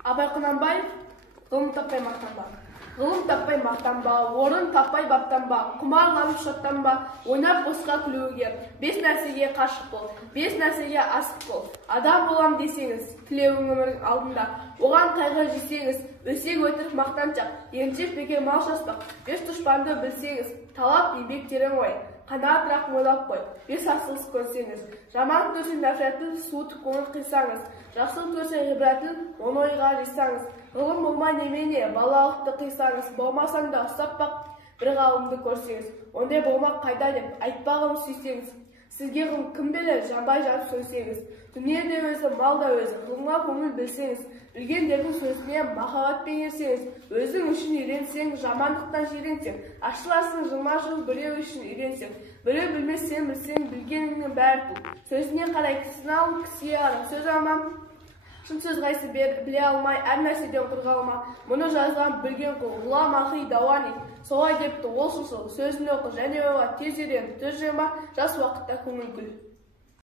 Абай Құнанбаев, ғылым таппай мақтанба. Ғылым таппай мақтанба, орын таппай баптанба, құмарланып шаттанба, ойнап босқа күлуге, 5 нәрсеге қашық бол, 5 нәрсеге асық бол. Адам болам десеңіз, тілеуің өмірің алдында, оған қайғы жесеңіз, өсек өтірік мақтаншақ, еріншек бекер мал шаспақ, 5 дұшпанды білсеңіз, талап еңбек терең ой. Қанатырақ ойлап қой, 5 асығыс көрсеңіз, жаман көрсе нәфратын суытып көңіл қисаңыз, жақсылық көрсе ғибратын оны ойға жисаңыз, ғылым болмай немене, балалықты қисаңыз, болмасаң да ұстап бақ, бір ғалымды көрсеңіз, ондай болмақ қайда деп айтпағым сүйсеңіз, сізге ғылым кім берер, жанбай жатып сөйлесеңіз, дүние де өзі, мал да өзі, ғылымға көңіл білсеңіз, білгендердің сөзіне махаббатпен ерсеңіз, өзің үшін үйренсең, жамандықтан жиренсең, ашыласың жылма жыл біреу үшін үйренсең, біреу білмесең білсең, білгеніңнің бәрі тұл. Сөзіне қарай кісіні ал, кісіге қарай сөз алма, шын сөз қайсы біле алмай, әр нәрседен құтыла алма. Мұны жазған білген қыл, ғұлам ақи дауани, солай депті ол шыншыл, сөзін оқы және ойға тез үйрен, түз жиырма, жас уақытта көңіл гүл.